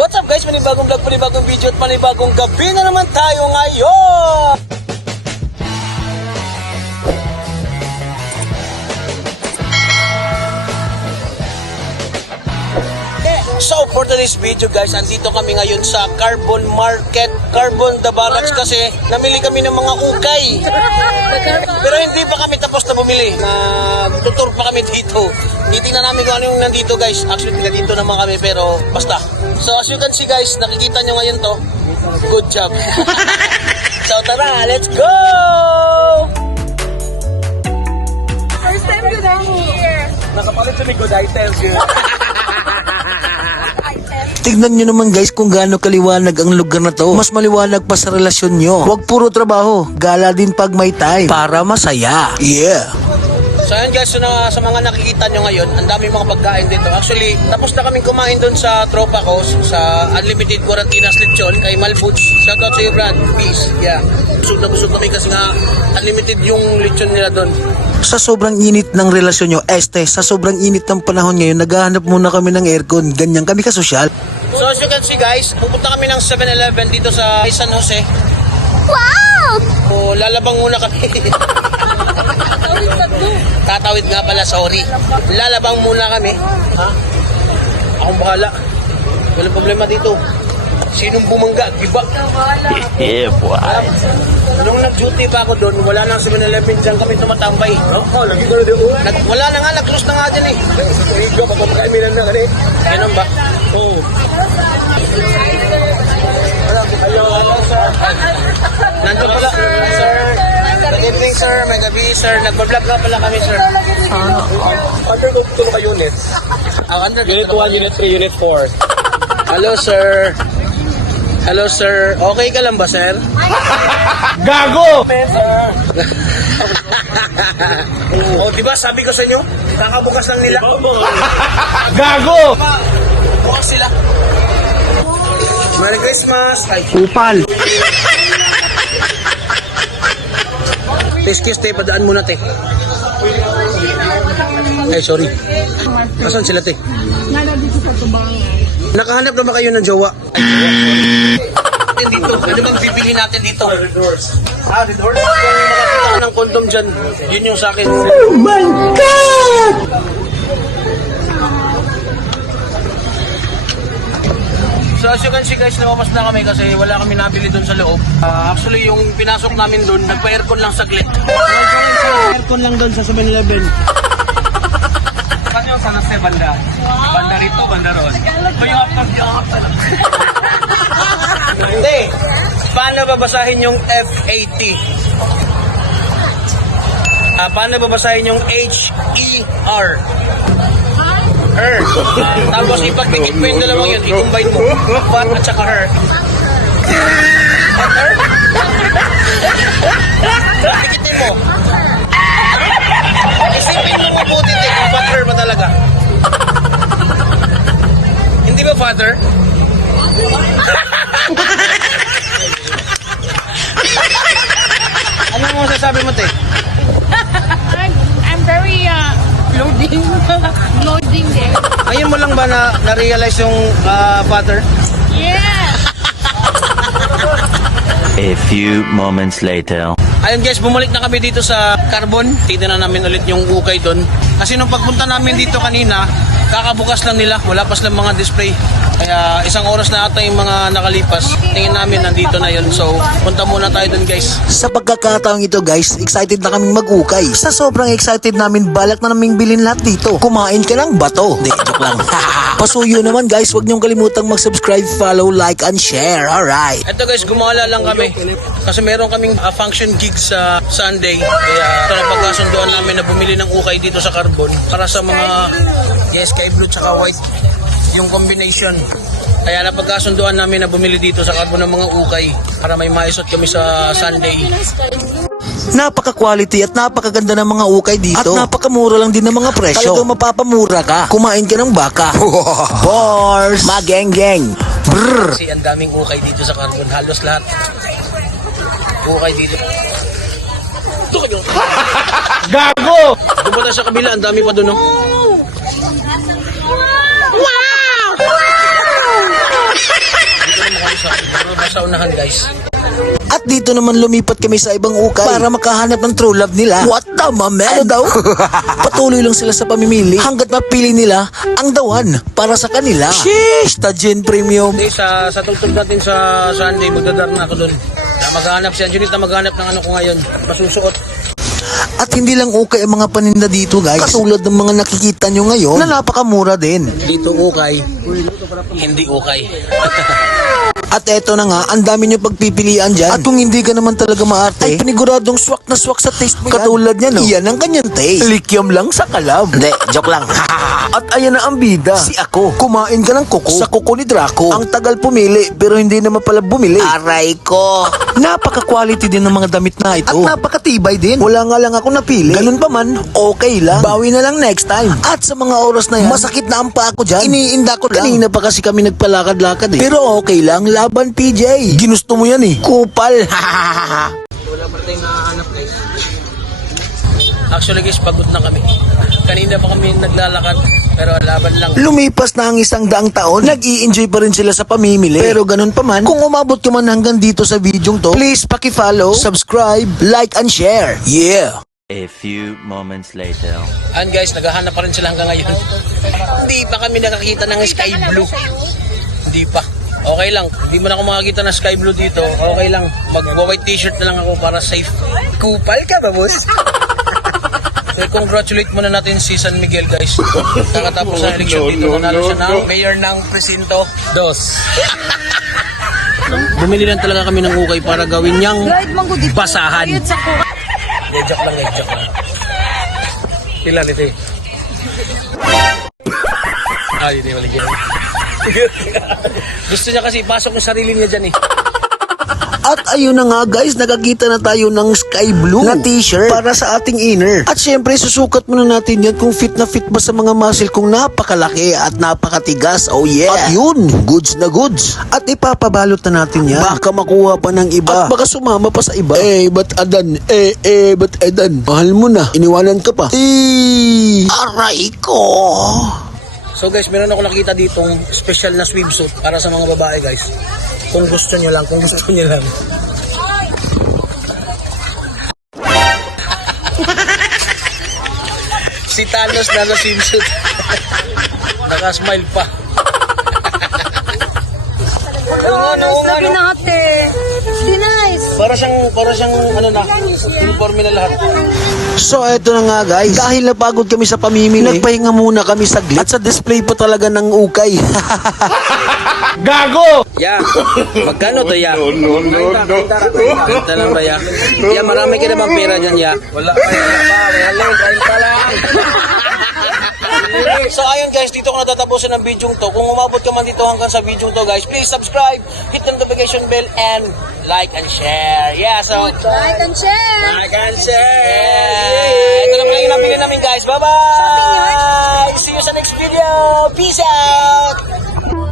What's up guys? Manibagong vlog, manibagong video at manibagong gabi na naman tayo ngayon! So for today's video guys, andito kami ngayon sa Carbon Market, Carbon the Barracks kasi namili kami ng mga ukay. Pero hindi pa kami tapos na bumili. Tutur pa kami dito. Titingnan namin kung ano yung nandito guys. Actually nandito naman kami pero basta. So as you can see guys, nakikita nyo ngayon to. Good job. So tara, let's go! First time ko na here. Nakapalit sa good items yun. Tignan nyo naman guys kung gaano kaliwanag ang lugar na to. Mas maliwanag pa sa relasyon nyo. Huwag puro trabaho, gala din pag may time. Para masaya. Yeah. So ayan guys, sa mga nakikita nyo ngayon, ang dami mga pagkain dito. Actually, tapos na kaming kumain doon sa tropa ko, sa Unlimited Quarantinas Lechon, kay Malbutch. Shoutout sa iyo Brad, peace. Yeah. Busog na busog kami kasi nga unlimited yung lechon nila doon. Sa sobrang init ng relasyon nyo, sa sobrang init ng panahon ngayon, naghahanap muna kami ng aircon. Ganyan kami kasosyal. So as you can see guys, pupunta kami ng 7-Eleven dito sa San Jose. Wow! So lalabang muna kami. Tatawid nga pala, sorry. Lalabang muna kami. Ha? Akong bahala. Walang problema dito. Sinong bumangga, diba? Yeah, boy. Nung nag-duty pa ako doon, wala nang 7-Eleven dyan kami tumatambay. Lagi ko na doon. Wala na nga, nag-close na nga dyan eh. Ikaw, mapapakaimilan na kani. Ganun ba? Oo. Hello, sir. Nandun pala, sir. Good evening, sir. May gabi, sir. Nagbablog nga pala kami, sir. Under ko ka unit. Under Unit 1, Unit 3, Unit 4. Hello, sir. Hello, sir. Okay ka lang ba, sir? Gago! O, diba sabi ko sa inyo, kakabukas lang nila. Gago! Bukas sila. Merry Christmas. Ay, Upal. Kiss, te. Padaan muna, te. Ay, sorry. Asan sila, te? Nala dito sa tubangan. Nakahanap na ba kayo ng jowa? Ay, jowa. Dito. Ano bang bibili natin dito? The doors. The doors? Kung makakita ko ng kondom dyan, yun yung sa akin. Oh my God! So as you can see guys, lumabas na kami kasi wala kami nabili doon sa loob. Actually yung pinasok namin doon, nagpa-aircon lang saglit. Aircon lang doon sa 7-Eleven. Ano sana sa banda? Banda rito, banda roon. May upload yung Hindi. Paano babasahin yung F80? Paano babasahin yung H-E-R? Her. Tapos ipagpikit mo yung dalawang yun, i-combine mo. Pat at saka her. Pat her? Pikitin mo. Isipin mo mabuti din kung pat her ba talaga. Hindi ba father? Ano mo sasabi mo, te? I'm very loading. Loading there. Ngayon mo lang ba na-realize yung father? Yeah. A few moments later. Ayun guys, bumalik na kami dito sa Carbon. Tignan na namin ulit yung ukay doon. Kasi nung pagpunta namin dito kanina, kakabukas lang nila. Wala pa silang mga display. Kaya isang oras na ata yung mga nakalipas. Tingin namin nandito na yun. So, punta muna tayo doon guys. Sa pagkakataong ito guys, excited na kaming mag-ukay. Sa sobrang excited namin, balak na naming bilhin lahat dito. Kumain ka ng bato. Hindi, joke lang. Pasuyo naman guys, huwag niyong kalimutang mag-subscribe, follow, like, and share. Alright. Eto guys, gumala lang kami. Kasi meron kaming function gig sa Sunday. Kaya ito na pagkasunduan namin na bumili ng ukay dito sa Carbon. Para sa mga sky blue tsaka white yung combination. Kaya napagkasunduan namin na bumili dito sa Carbon ng mga ukay para may maisot kami sa Sunday. Napaka-quality at napakaganda ng mga ukay dito. At napakamura lang din ng mga presyo. Talagang mapapamura ka. Kumain ka ng baka. Bars! Mageng-geng. Brrr. Kasi ang daming ukay dito sa Carbon. Halos lahat. Ukay dito. Gago! Pupunta sa kabila, ang dami pa doon, no? Wow! sa unahan guys. At dito naman lumipat kami sa ibang ukay para makahanap ng true love nila. What the man? Ano daw? Patuloy lang sila sa pamimili hanggat mapili nila ang dawan para sa kanila. Sheesh! Tajin Premium. Hindi, sa tugtog natin sa Sunday, magdadar na ako doon. Maghanap si Angelita, maghanap ng ano ko ngayon. Masusuot. At hindi lang ukay ang mga paninda dito guys. Katulad ng mga nakikita nyo ngayon na napakamura din. Dito ukay, hindi ukay. At eto na nga, ang dami nyo pagpipilian dyan. At kung hindi ka naman talaga maarte, ay paniguradong swak na swak sa taste mo yan. Katulad niya no? Yan ang kanyang taste. Likyam lang sa kalab. Hindi, joke lang. At ayan na ang bida. Si ako. Kumain ka ng kuko. Sa kuko ni Draco. Ang tagal pumili, pero hindi naman pala bumili. Aray ko. Napaka-quality din ng mga damit na ito. At napakatibay din. Wala nga lang ako napili. Ganun pa man, okay lang. Bawi na lang next time. At sa mga oras na yan, masakit na ang paa ko dyan. Iniinda ko lang. Kanina pa kasi kami nagpalakad-lakad eh. Pero okay lang, laban PJ. Ginusto mo yan eh. Kupal. Wala pa tayong nakahanap guys. Actually guys, pagod na kami. Kanina pa kami naglalakad, pero laban lang. Lumipas na ang 100 taon, nag-i-enjoy pa rin sila sa pamimili. Pero ganun pa man, kung umabot ka man hanggang dito sa videong to, please paki-follow, subscribe, like, and share. Yeah! A few moments later. And guys, naghahanap pa rin sila hanggang ngayon. Hindi pa kami nakakita ng sky blue. Hindi pa. Okay lang, di mo na ako makakita ng sky blue dito. Okay lang, mag-white t-shirt na lang ako para safe. Kupal ka ba, boss? So, congratulate muna natin si San Miguel, guys. Nakatapos sa election dito, nanalo siya ng mayor ng Presinto 2. Bumili lang talaga kami ng ukay para gawin niyang basahan. Joke lang, joke lang. Sila nito eh. Hindi, maligyan. Gusto niya kasi pasok yung sarili niya dyan eh. At ayun na nga guys, nakakita na tayo ng sky blue na t-shirt para sa ating inner. At syempre, susukat muna natin yan kung fit na fit ba sa mga muscle kung napakalaki at napakatigas. Oh yeah! At yun, goods na goods. At ipapabalot na natin yan. Baka makuha pa ng iba. At baka sumama pa sa iba. Ba't Adan? Ba't Adan? Mahal mo na. Iniwanan ka pa. Aray ko! So guys, meron ako nakita ditong special na swimsuit para sa mga babae guys. Kung gusto nyo lang, kung gusto nyo lang. Si Thanos na swimsuit. Naka-smile pa. Lagi na ate. Di nice. Para siyang ano na, uniforme na lahat. So eto na nga guys, dahil napagod kami sa pamimili, nagpahinga muna kami saglit. At sa display pa talaga ng ukay. Gago! Ya, magkano to ya? No. Kanta lang ba ya? Ya, marami ka naman pera dyan ya. Wala pa, kain pa lang. So ayun guys, dito ko natatapusin ang video to. Kung umabot ka man dito hanggang sa video to guys, please subscribe, hit the notification bell, and like and share. Yeah, so Like and share. like and share. Ito naman ang ilapin namin guys. Bye-bye! See you sa next video. Peace out!